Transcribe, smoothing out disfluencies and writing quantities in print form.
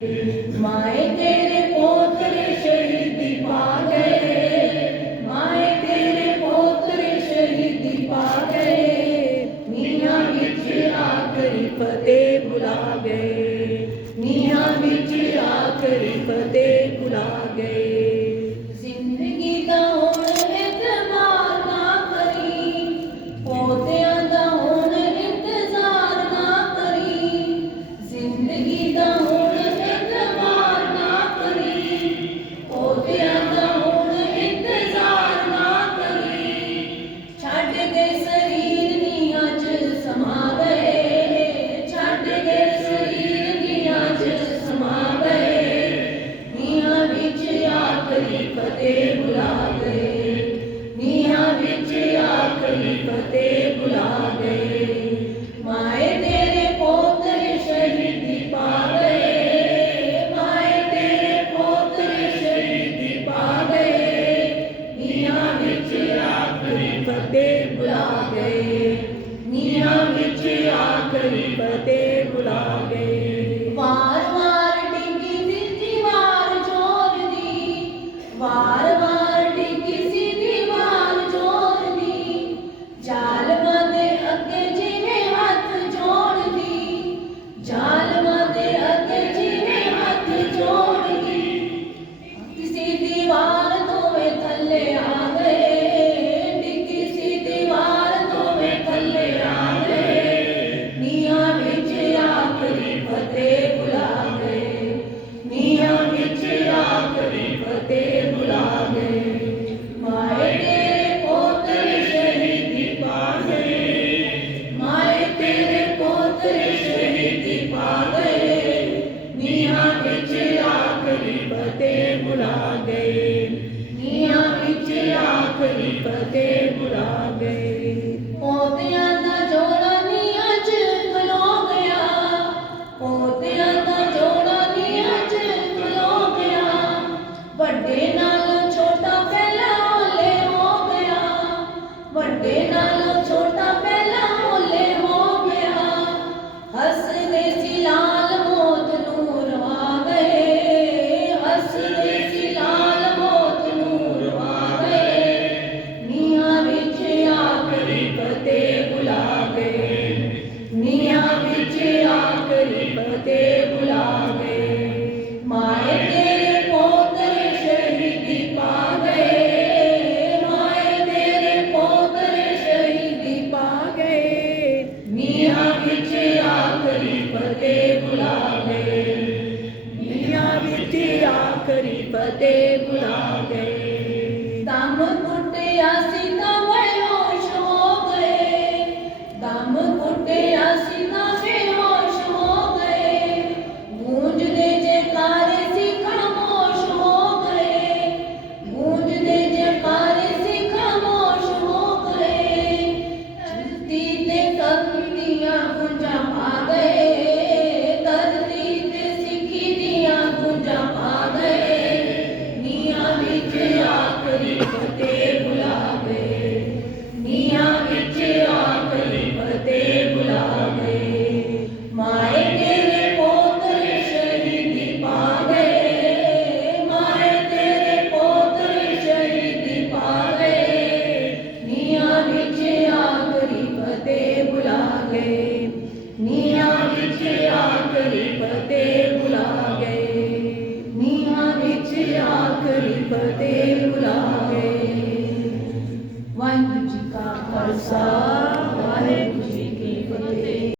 माए तेरे पोतरे शहीदी पा गए, माए तेरे पोतरे शहीदी पा गए, नीहां विच आखरी फतेह बुला गए, नीहां विच आखरी फतेह बुला गए। जिंदगी दा हुण इतबार ना करी, पोतियां दा हुण इंतजार ना करी, जिंदगी दा फतेह बुला गए, नीहां विच आखरी फतेह बुला गए। माए तेरे पोतरे शहीदी पा गए, माए तेरे पोतरे शहीदी पा गए, नीहां विच आखरी फतेह बुला गए, नीहां विच आखरी फतेह बुला गए। वार वार डिगी सी दीवार जोर दी, वार वार डिगी सी दीवार जोर दी, जालमां दे अगे जिवें हथ जोड़ दी, जालमां दे अगे जिवें हथ जोड़ दी, किसी दीवार दोवें थल्ले आ गए, डिगी सी दीवार दोवें थल्ले आ गए, नीहां विच आखरी फतेह बुला गए, नीहां विच आखरी फतेह बुला गए। माए तेरे पोतरे शहीदी पा गए, माए तेरे पोतरे शहीदी पा गए, नीहां विच आखरी फतेह बुला गए, नीहां विच आखरी फतेह बुला गए। पोतियां दा जोड़ा नीहां च खलो गया, पोतियां दा जोड़ा नीहां च खलो गया, ਵੱਡੇ ਨਾਲੋਂ ਛੋਟਾ ਪਹਿਲਾਂ ਹੋਲੇ ਹੋ ਗਿਆ, ਵੱਡੇ ਨਾਲੋਂ ਛੋਟਾ ਪਹਿਲਾਂ ਹੋਲੇ ਹੋ ਗਿਆ, ਹੱਸਦੇ ਸੀ ਲਾਲ ਮੌਤ ਨੂੰ ਰਵਾ ਗਏ, ਹੱਸਦੇ ਸੀ ਲਾਲ ਮੌਤ ਨੂੰ ਰਵਾ ਗਏ, ਨੀਹਾਂ ਵਿੱਚ ਆਖਰੀ ਫਤਿਹ ਬੁਲਾ ਗਏ, ਨੀਹਾਂ ਵਿੱਚ ਆਖਰੀ ਫਤਿਹ ਬੁਲਾ ਗਏ। ਮਾਏ ਤੇਰੇ ਪੋਤਰੇ शहीदी पा गए, माए तेरे पोतरे शहीदी पा गए, नीहां विच आखरी फतेह बुला गए, नीहां विच आखरी फतेह बुला गए। दम घुटिया सी तां बेहोश हो गए, दम घुटिया सी तां बेहोश हो गए, गूंजदे जयकारे सी खामोश हो गए, गूंजदे जयकारे सी खामोश हो गए, धरती ते कवि दियां गूंजां पा गए, धरती ते सिक्खी दियां गूंजां पा गए, नीहां विच आखरी फतेह बुला गए, नीहां विच आखरी फतेह बुला गए। माए तेरे पोतरे शहीदी पा गए, माए तेरे पोतरे शहीदी पा गए, नीहां विच आखरी फतेह बुला गए, नीहां विच आखरी फतेह बुला गए, नीहां विच आखरी फतेह बुला गए। वाहिगुरू जी का खालसा।